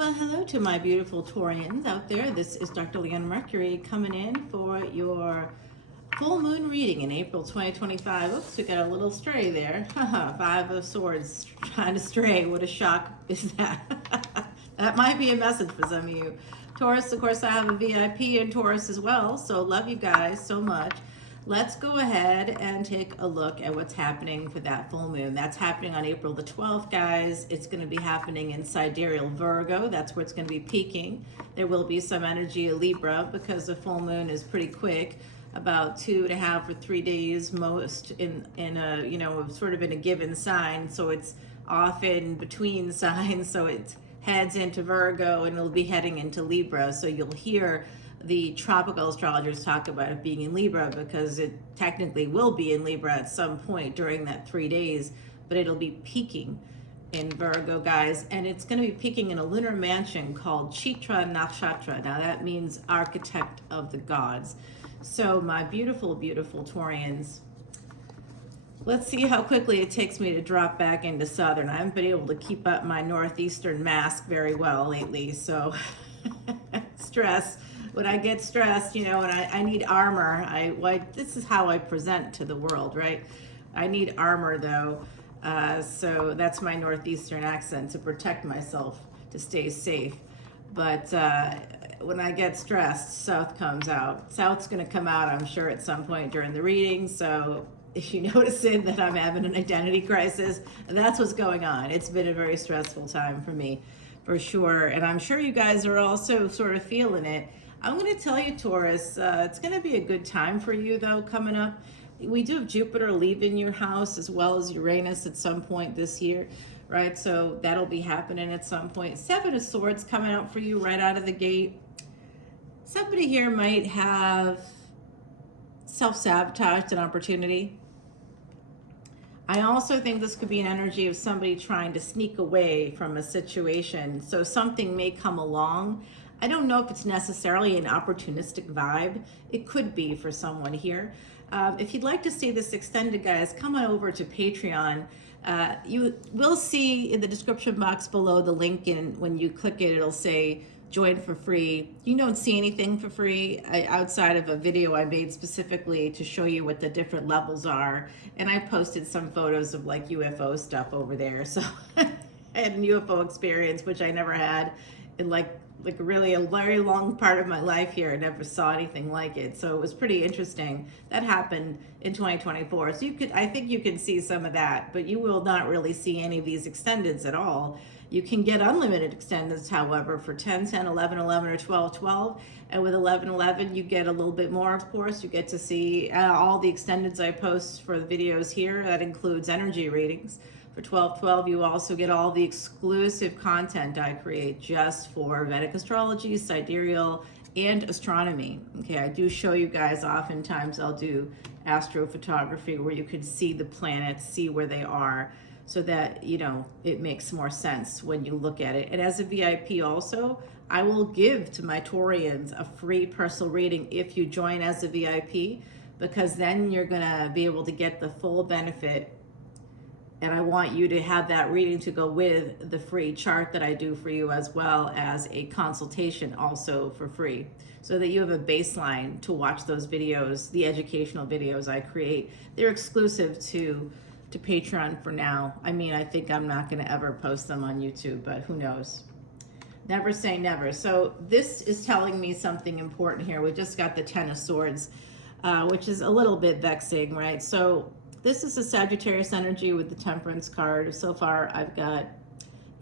Well, hello to my beautiful Taurians out there. This is Dr. Leona Mercury coming in for your full moon reading in April 2025. Oops, we got a little stray there. Five of Swords trying to stray. What a shock is that? That might be a message for some of you. Taurus, of course, I have a VIP in Taurus as well, so love you guys so much. Let's go ahead and take a look at what's happening for that full moon. That's happening on April the 12th, guys. It's going to be happening in sidereal Virgo. That's where it's going to be peaking. There will be some energy of Libra because the full moon is pretty quick, about 2.5 or 3 days most in a, sort of in a given sign. So it's often between signs. So it heads into Virgo and it'll be heading into Libra. So you'll hear the tropical astrologers talk about it being in Libra because it technically will be in Libra at some point during that 3 days, but it'll be peaking in Virgo, guys, and it's going to be peaking in a lunar mansion called Chitra Nakshatra. Now that means architect of the gods. So my beautiful, beautiful Taurians, let's see how quickly it takes me to drop back into Southern. I haven't been able to keep up my Northeastern mask very well lately, so stress. When I get stressed, and I need armor, this is how I present to the world, right? I need armor though, so that's my Northeastern accent to protect myself, to stay safe. But when I get stressed, South comes out. South's gonna come out, I'm sure, at some point during the reading, so if you notice it, that I'm having an identity crisis, that's what's going on. It's been a very stressful time for me, for sure, and I'm sure you guys are also sort of feeling it. I'm going to tell you, Taurus, it's going to be a good time for you, though, coming up. We do have Jupiter leaving your house as well as Uranus at some point this year, right? So that'll be happening at some point. Seven of Swords coming out for you right out of the gate. Somebody here might have self-sabotaged an opportunity. I also think this could be an energy of somebody trying to sneak away from a situation. So something may come along. I don't know if it's necessarily an opportunistic vibe. It could be for someone here. If you'd like to see this extended, guys, come on over to Patreon. You will see in the description box below the link, and when you click it, it'll say join for free. You don't see anything for free outside of a video I made specifically to show you what the different levels are. And I posted some photos of like UFO stuff over there. So I had a UFO experience, which I never had in like really a very long part of my life here. I never saw anything like it. So it was pretty interesting. That happened in 2024. So I think you can see some of that, but you will not really see any of these extendeds at all. You can get unlimited extendeds, however, for 10, 10, 11, 11, or 12, 12. And with 11, 11, you get a little bit more, of course. You get to see all the extendeds I post for the videos here. That includes energy readings. For 12/12, you also get all the exclusive content I create just for Vedic Astrology, sidereal, and astronomy. Okay, I do show you guys, oftentimes I'll do astrophotography where you can see the planets, see where they are, so that, it makes more sense when you look at it. And as a VIP also, I will give to my Taurians a free personal reading if you join as a VIP, because then you're gonna be able to get the full benefit. And I want you to have that reading to go with the free chart that I do for you, as well as a consultation also for free, so that you have a baseline to watch those videos, the educational videos I create. They're exclusive to Patreon for now. I mean, I think I'm not going to ever post them on YouTube, but who knows? Never say never. So this is telling me something important here. We just got the Ten of Swords, which is a little bit vexing, right? So this is a Sagittarius energy with the Temperance card. So far, I've got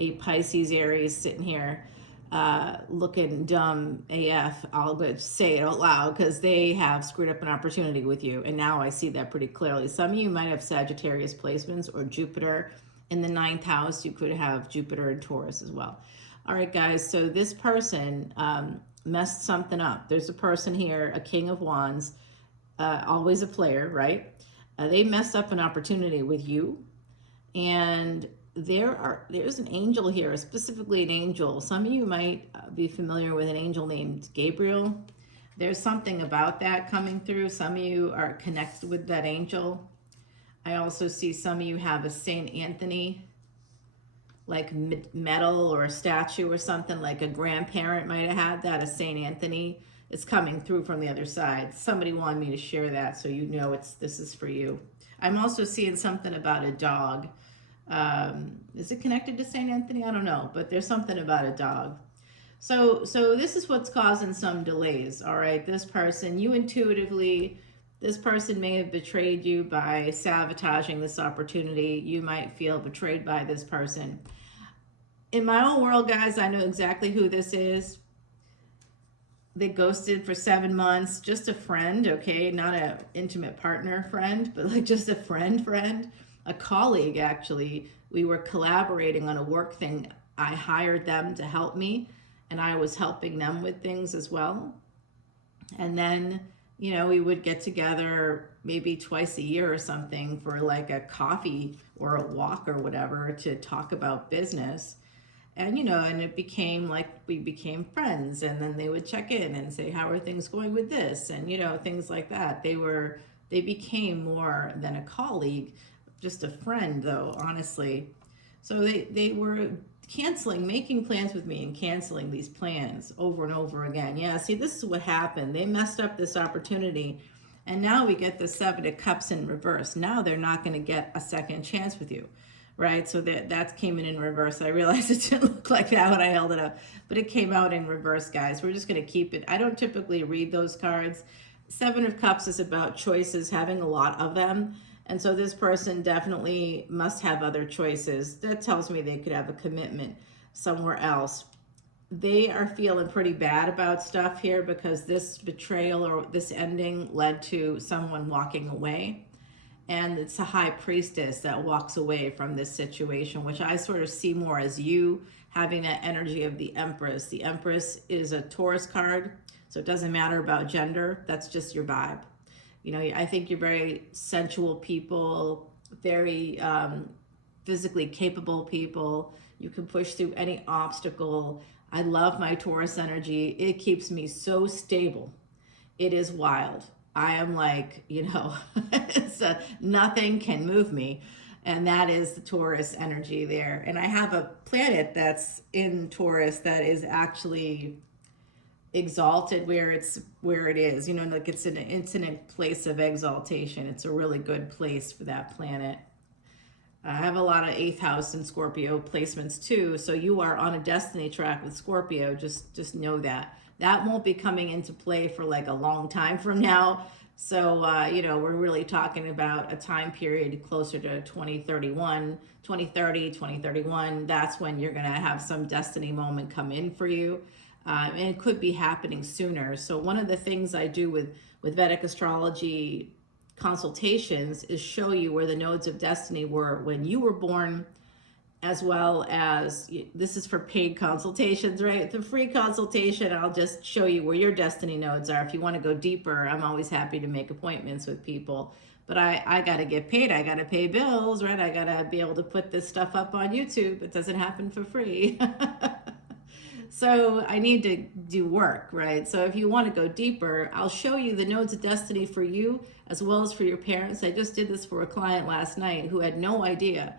a Pisces Aries sitting here looking dumb AF. I'll just say it out loud because they have screwed up an opportunity with you. And now I see that pretty clearly. Some of you might have Sagittarius placements or Jupiter in the 9th house. You could have Jupiter and Taurus as well. All right, guys. So this person messed something up. There's a person here, a King of Wands, always a player, right? They messed up an opportunity with you, and there's an angel here, specifically an angel. Some of you might be familiar with an angel named Gabriel. There's something about that coming through. Some of you are connected with that angel. I also see some of you have a Saint Anthony like metal or a statue or something, like a grandparent might have had that, a Saint Anthony. It's coming through from the other side. Somebody wanted me to share that, so you know this is for you. I'm also seeing something about a dog. Is it connected to Saint Anthony? I don't know, but there's something about a dog. So this is what's causing some delays. All right, this person, you intuitively, this person may have betrayed you by sabotaging this opportunity. You might feel betrayed by this person. In my own world, guys, I know exactly who this is. They ghosted for 7 months, just a friend, okay? Not an intimate partner friend, but like just a friend, a colleague actually. We were collaborating on a work thing. I hired them to help me, and I was helping them with things as well. And then, you know, we would get together maybe twice a year or something for like a coffee or a walk or whatever to talk about business. And, you know, and it became like we became friends, and then they would check in and say, how are things going with this? And, you know, things like that. They became more than a colleague, just a friend though, honestly. So they were making plans with me and canceling these plans over and over again. Yeah, see, this is what happened. They messed up this opportunity, and now we get the 7 of Cups in reverse. Now they're not going to get a second chance with you. Right, so that came in reverse. I realized it didn't look like that when I held it up, but it came out in reverse, guys. We're just going to keep it. I don't typically read those cards. 7 of Cups is about choices, having a lot of them. And so this person definitely must have other choices. That tells me they could have a commitment somewhere else. They are feeling pretty bad about stuff here because this betrayal or this ending led to someone walking away. And it's a high priestess that walks away from this situation, which I sort of see more as you having that energy of the Empress. The Empress is a Taurus card, so it doesn't matter about gender. That's just your vibe. You know, I think you're very sensual people, very physically capable people. You can push through any obstacle. I love my Taurus energy. It keeps me so stable. It is wild. I am like, you know, nothing can move me. And that is the Taurus energy there. And I have a planet that's in Taurus that is actually exalted where it is, you know, like it's an infinite place of exaltation. It's a really good place for that planet. I have a lot of 8th house and Scorpio placements too. So you are on a destiny track with Scorpio. Just know that. That won't be coming into play for like a long time from now. So, you know, we're really talking about a time period closer to 2031, 2030, 2031. That's when you're going to have some destiny moment come in for you. And it could be happening sooner. So one of the things I do with Vedic Astrology consultations is show you where the nodes of destiny were when you were born, as well as, this is for paid consultations, right? The free consultation, I'll just show you where your destiny nodes are. If you want to go deeper, I'm always happy to make appointments with people. But I got to get paid. I got to pay bills, right? I got to be able to put this stuff up on YouTube. It doesn't happen for free. So I need to do work, right? So if you want to go deeper, I'll show you the nodes of destiny for you as well as for your parents. I just did this for a client last night who had no idea,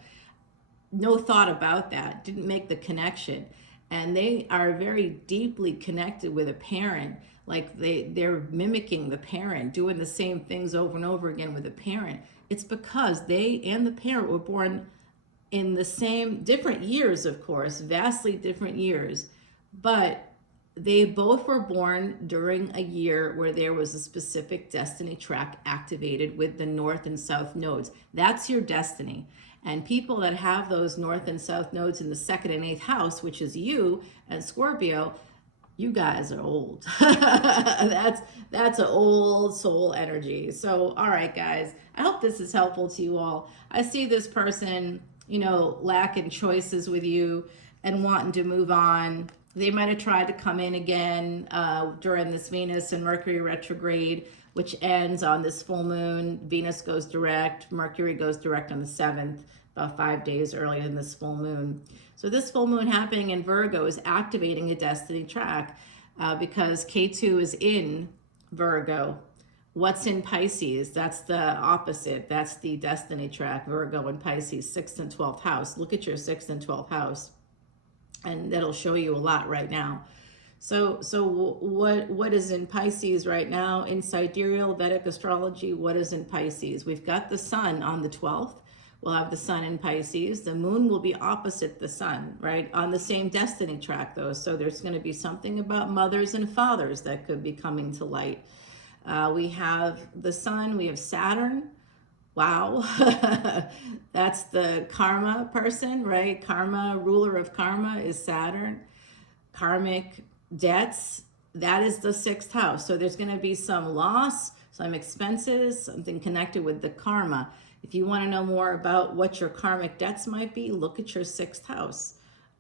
no thought about that, didn't make the connection. And they are very deeply connected with a parent. Like they're mimicking the parent, doing the same things over and over again with the parent. It's because they and the parent were born in the same, different years, of course, vastly different years. But they both were born during a year where there was a specific destiny track activated with the north and south nodes. That's your destiny. And people that have those north and south nodes in the 2nd and 8th house, which is you and Scorpio, you guys are old. That's an old soul energy. So, all right, guys, I hope this is helpful to you all. I see this person, you know, lacking choices with you and wanting to move on. They might have tried to come in again during this Venus and Mercury retrograde, which ends on this full moon. Venus goes direct, Mercury goes direct on the 7th, about 5 days earlier than this full moon. So this full moon happening in Virgo is activating a destiny track because K2 is in Virgo, What's in Pisces? That's the opposite. That's the destiny track, Virgo and Pisces, 6th and 12th house. Look at your 6th and 12th house, and that'll show you a lot right now. So what is in Pisces right now in sidereal Vedic astrology? What is in Pisces? We've got the sun on the 12th. We'll have the sun in Pisces. The moon will be opposite the sun, right? On the same destiny track, though. So there's going to be something about mothers and fathers that could be coming to light. We have the sun. We have Saturn. Wow. That's the karma person, right? Karma, ruler of karma is Saturn. Karmic debts, that is the 6th house. So there's going to be some loss, some expenses, something connected with the karma. If you want to know more about what your karmic debts might be, look at your 6th house.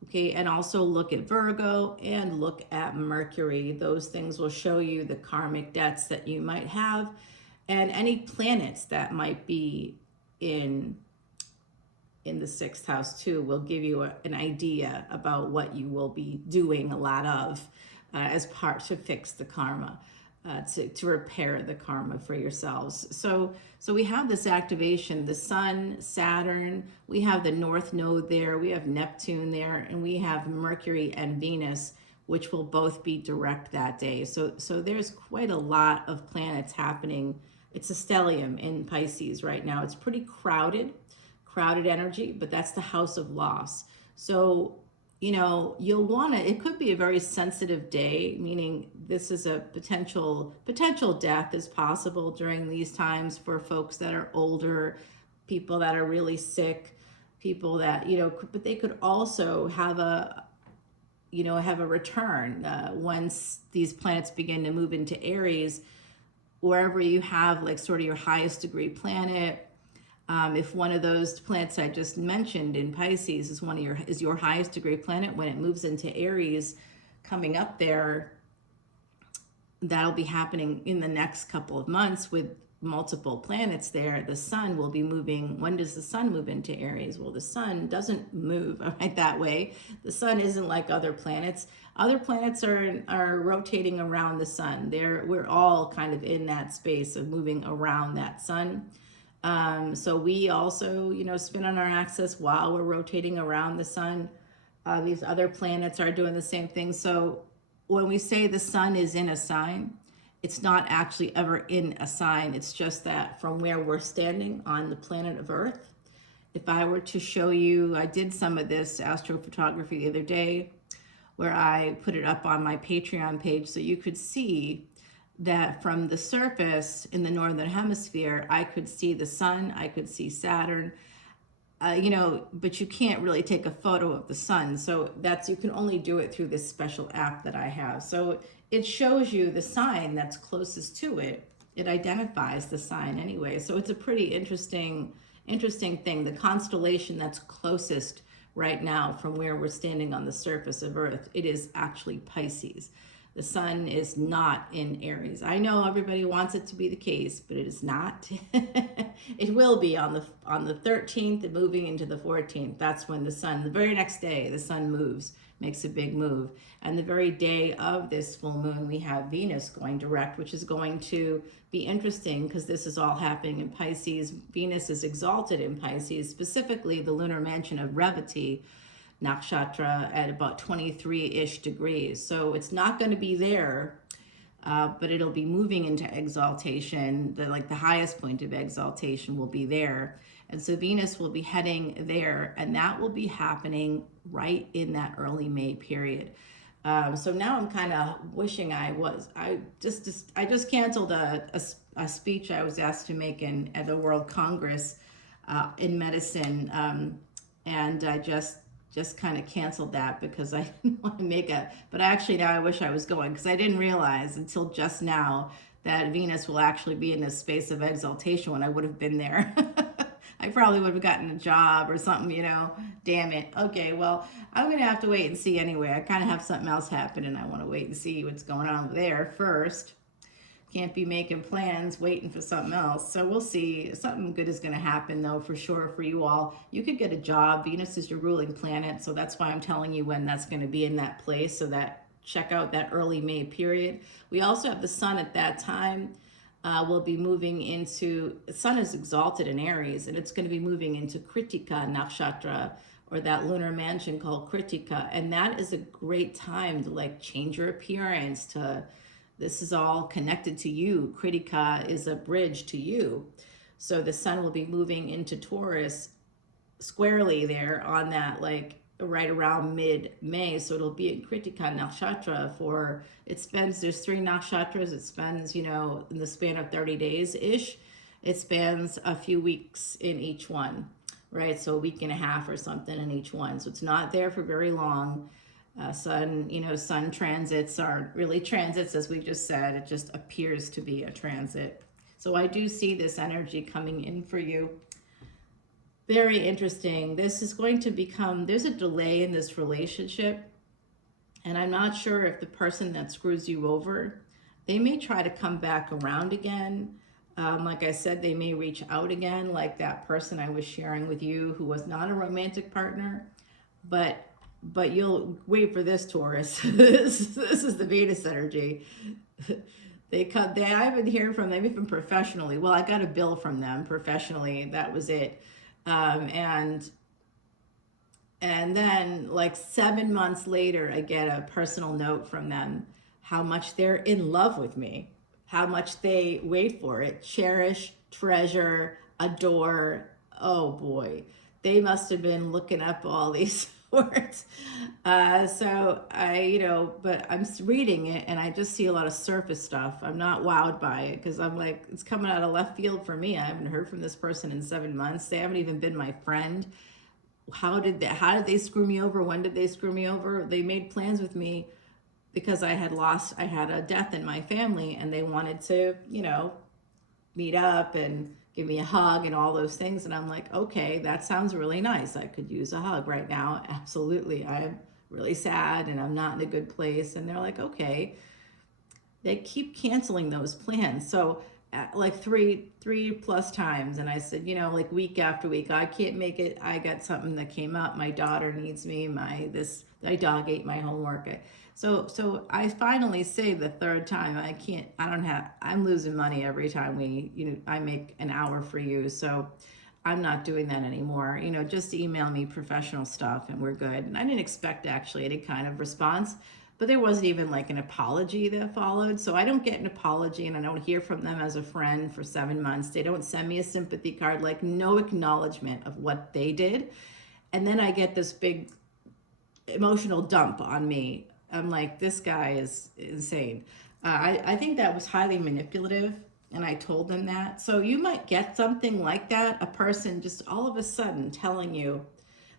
Okay, and also look at Virgo and look at Mercury. Those things will show you the karmic debts that you might have and any planets that might be in the 6th house too will give you an idea about what you will be doing a lot of as part to fix the karma, to repair the karma for yourselves. So we have this activation, the sun, Saturn, we have the North Node there, we have Neptune there, and we have Mercury and Venus, which will both be direct that day. So there's quite a lot of planets happening. It's a stellium in Pisces right now. It's pretty crowded energy, but that's the house of loss. So, you'll want to, it could be a very sensitive day, meaning this is a potential death is possible during these times for folks that are older, people that are really sick, people that, but they could also have a return once these planets begin to move into Aries, wherever you have like sort of your highest degree planet. If one of those planets I just mentioned in Pisces is your highest degree planet, when it moves into Aries, coming up there, that'll be happening in the next couple of months with multiple planets there. The sun will be moving. When does the sun move into Aries? Well, the sun doesn't move right that way. The sun isn't like other planets. Other planets are rotating around the sun. We're all kind of in that space of moving around that sun. So we also, spin on our axis while we're rotating around the sun. These other planets are doing the same thing. So when we say the sun is in a sign, it's not actually ever in a sign. It's just that from where we're standing on the planet of Earth, if I were to show you, I did some of this astrophotography the other day where I put it up on my Patreon page so you could see that from the surface in the northern hemisphere, I could see the sun, I could see Saturn, but you can't really take a photo of the sun. So you can only do it through this special app that I have. So it shows you the sign that's closest to it. It identifies the sign anyway. So it's a pretty interesting thing. The constellation that's closest right now from where we're standing on the surface of Earth, it is actually Pisces. The sun is not in Aries. I know everybody wants it to be the case, but it is not. It will be on the 13th and moving into the 14th. That's when the sun, the very next day, the sun moves, makes a big move. And the very day of this full moon, we have Venus going direct, which is going to be interesting because this is all happening in Pisces. Venus is exalted in Pisces, specifically the lunar mansion of Revati Nakshatra at about 23-ish degrees. So it's not going to be there, but it'll be moving into exaltation. The highest point of exaltation will be there. And so Venus will be heading there, and that will be happening right in that early May period. So now I'm kind of wishing I just canceled a speech I was asked to make at the World Congress in medicine, and I just kind of canceled that because I didn't want to make but actually now I wish I was going, because I didn't realize until just now that Venus will actually be in a space of exaltation when I would have been there. I probably would have gotten a job or something, damn it. Okay, well, I'm going to have to wait and see anyway. I kind of have something else happen and I want to wait and see what's going on there first. Can't be making plans waiting for something else. So we'll see. Something good is going to happen, though, for sure, for you all. You could get a job. Venus is your ruling planet, so that's why I'm telling you when that's going to be in that place, so that check out that early May period. We also have the sun at that time will be moving into, Sun is exalted in Aries, and it's going to be moving into Kritika Nakshatra, or that lunar mansion called Kritika. And that is a great time to like change your appearance, to, this is all connected to you. Kritika is a bridge to you. So the Sun will be moving into Taurus squarely there on that, like right around mid-May. So it'll be in Kritika Nakshatra for, it spends, there's 3 nakshatras, it spends, you know, in the span of 30 days-ish. It spans a few weeks in each one, right? So a week and a half or something in each one. So it's not there for very long. Sun, you know, Sun transits aren't really transits, as we just said. It just appears to be a transit. So I do see this energy coming in for you. Very interesting. This is going to become, there's a delay in this relationship. And I'm not sure if the person that screws you over, they may try to come back around again. Like I said, they may reach out again, like that person I was sharing with you who was not a romantic partner. But you'll wait for this, Taurus. This is the Venus energy. I've been hearing from them even professionally. Well, I got a bill from them professionally. That was it. And then like 7 months later, I get a personal note from them, how much they're in love with me, how much they, wait for it, cherish, treasure, adore. Oh boy, they must have been looking up all these words. So I, you know, but I'm reading it and I just see a lot of surface stuff. I'm not wowed by it because I'm like, it's coming out of left field for me. I haven't heard from this person in 7 months. They haven't even been my friend. How did they screw me over? When did they screw me over? They made plans with me because I had a death in my family, and they wanted to, you know, meet up and give me a hug and all those things. And I'm like, okay, that sounds really nice. I could use a hug right now. Absolutely. I'm really sad and I'm not in a good place. And they're like, okay. They keep canceling those plans. So like three plus times. And I said, you know, like week after week, I can't make it. I got something that came up. My daughter needs me. My dog ate my homework. So I finally say the third time, I'm losing money every time I make an hour for you. So I'm not doing that anymore. You know, just email me professional stuff and we're good. And I didn't expect actually any kind of response, but there wasn't even like an apology that followed. So I don't get an apology and I don't hear from them as a friend for 7 months. They don't send me a sympathy card, like no acknowledgement of what they did. And then I get this big emotional dump on me. I'm like, this guy is insane. I think that was highly manipulative, and I told them that. So you might get something like that, a person just all of a sudden telling you,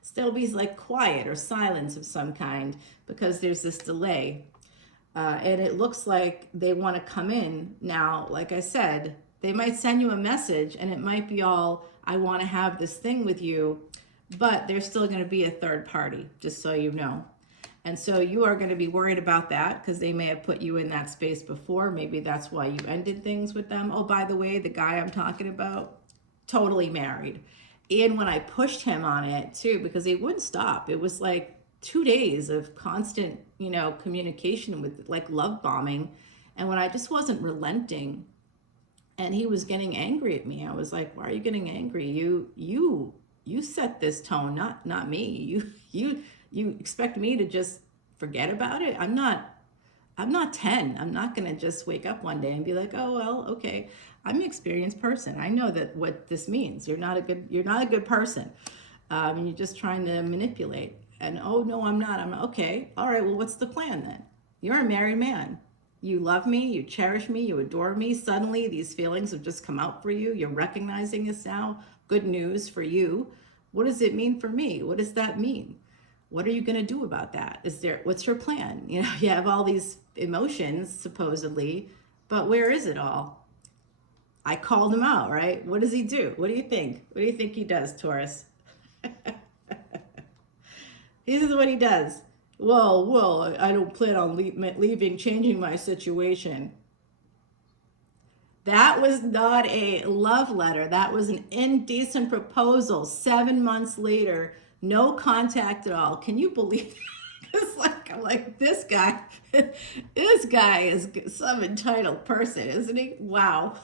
still be like quiet or silence of some kind because there's this delay. And it looks like they want to come in. Now, like I said, they might send you a message and it might be all, I want to have this thing with you, but there's still going to be a third party, just so you know. And so you are going to be worried about that because they may have put you in that space before. Maybe that's why you ended things with them. Oh, by the way, the guy I'm talking about, totally married. And when I pushed him on it too, because he wouldn't stop, it was like 2 days of constant, you know, communication with like love bombing. And when I just wasn't relenting and he was getting angry at me, I was like, why are you getting angry? You set this tone, not me. You expect me to just forget about it? I'm not 10. I'm not going to just wake up one day and be like, oh, well, okay. I'm an experienced person. I know that what this means. You're not a good person. You're just trying to manipulate. And oh, no, I'm not. Okay. All right. Well, what's the plan then? You're a married man. You love me. You cherish me. You adore me. Suddenly these feelings have just come out for you. You're recognizing this now. Good news for you. What does it mean for me? What does that mean? What are you going to do about that? What's your plan? You know, you have all these emotions supposedly, but where is it all? I called him out, right? What does he do? What do you think? What do you think he does, Taurus? This is what he does. Well, I don't plan on leaving, changing my situation. That was not a love letter. That was an indecent proposal. 7 months later, no contact at all. Can you believe that? It's like, I'm like, this guy is some entitled person, isn't he? Wow.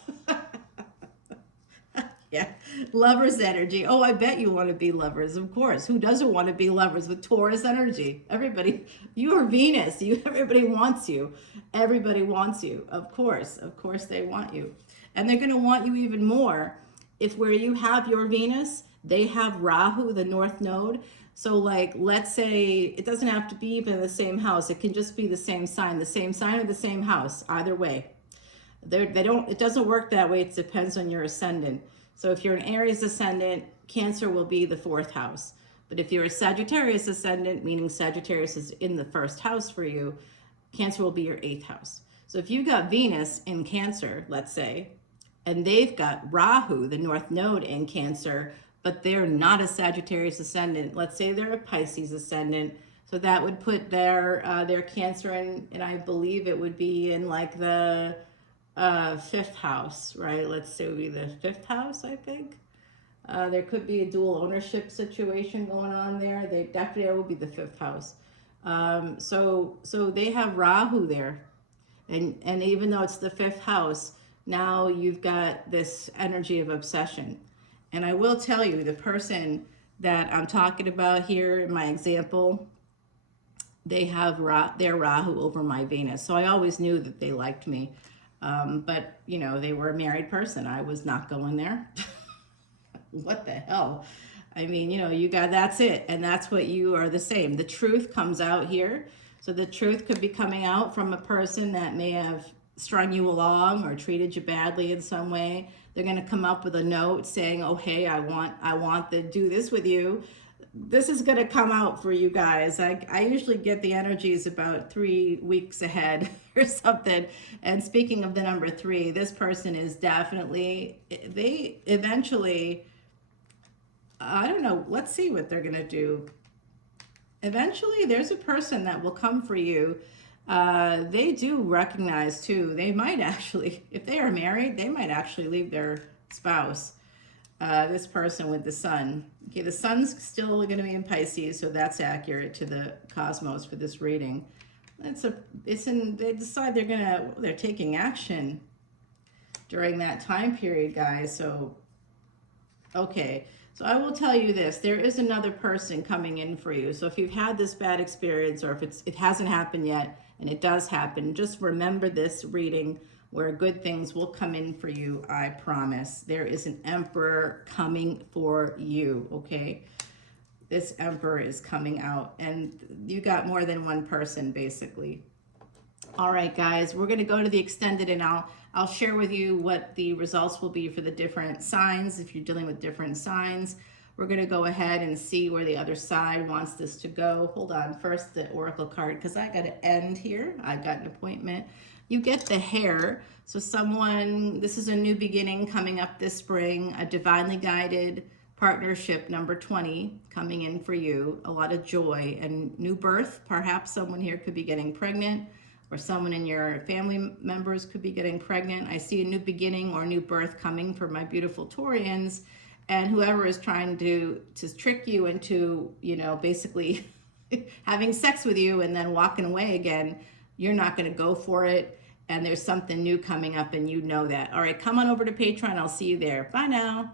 Yeah, lovers energy. Oh, I bet you want to be lovers, of course. Who doesn't want to be lovers with Taurus energy? Everybody, you are Venus. Everybody wants you. Everybody wants you. Of course they want you. And they're going to want you even more if where you have your Venus, they have Rahu, the North Node. So like, let's say it doesn't have to be even in the same house. It can just be the same sign or the same house, either way. It doesn't work that way. It depends on your ascendant. So if you're an Aries ascendant, Cancer will be the 4th house. But if you're a Sagittarius ascendant, meaning Sagittarius is in the 1st house for you, Cancer will be your 8th house. So if you got Venus in Cancer, let's say, and they've got Rahu, the North Node, in Cancer, but they're not a Sagittarius ascendant. Let's say they're a Pisces ascendant. So that would put their Cancer in, and I believe it would be in like the 5th house, right? Let's say it would be the 5th house, I think. There could be a dual ownership situation going on there. They definitely would be the 5th house. So they have Rahu there. And even though it's the 5th house, now you've got this energy of obsession. And I will tell you, the person that I'm talking about here in my example, they have their Rahu over my Venus. So I always knew that they liked me. But, you know, they were a married person. I was not going there. What the hell? I mean, you know, that's it. And that's what you are the same. The truth comes out here. So the truth could be coming out from a person that may have strung you along or treated you badly in some way. They're going to come up with a note saying, oh, hey, I want to do this with you. This is going to come out for you guys. I usually get the energies about 3 weeks ahead or something. And speaking of the number 3, this person is definitely, they eventually, I don't know, let's see what they're going to do. Eventually, there's a person that will come for you. They do recognize too, they might actually, if they are married, they might actually leave their spouse. This person with the sun. Okay, the sun's still going to be in Pisces, so that's accurate to the cosmos for this reading. They decide they're taking action during that time period, guys. So, okay. So I will tell you this, there is another person coming in for you. So if you've had this bad experience, or if it hasn't happened yet, and it does happen, just remember this reading where good things will come in for you, I promise. There is an emperor coming for you, okay? This emperor is coming out, and you got more than one person, basically. All right, guys, we're going to go to the extended, and I'll share with you what the results will be for the different signs. If you're dealing with different signs, we're going to go ahead and see where the other side wants this to go. Hold on, first the oracle card, because I got to end here. I got an appointment. You get the Hare. So this is a new beginning coming up this spring, a divinely guided partnership, number 20, coming in for you. A lot of joy and new birth. Perhaps someone here could be getting pregnant, or someone in your family members could be getting pregnant. I see a new beginning or new birth coming for my beautiful Taurians. And whoever is trying to trick you into, you know, basically having sex with you and then walking away again, you're not going to go for it. And there's something new coming up, and you know that. All right, come on over to Patreon. I'll see you there. Bye now.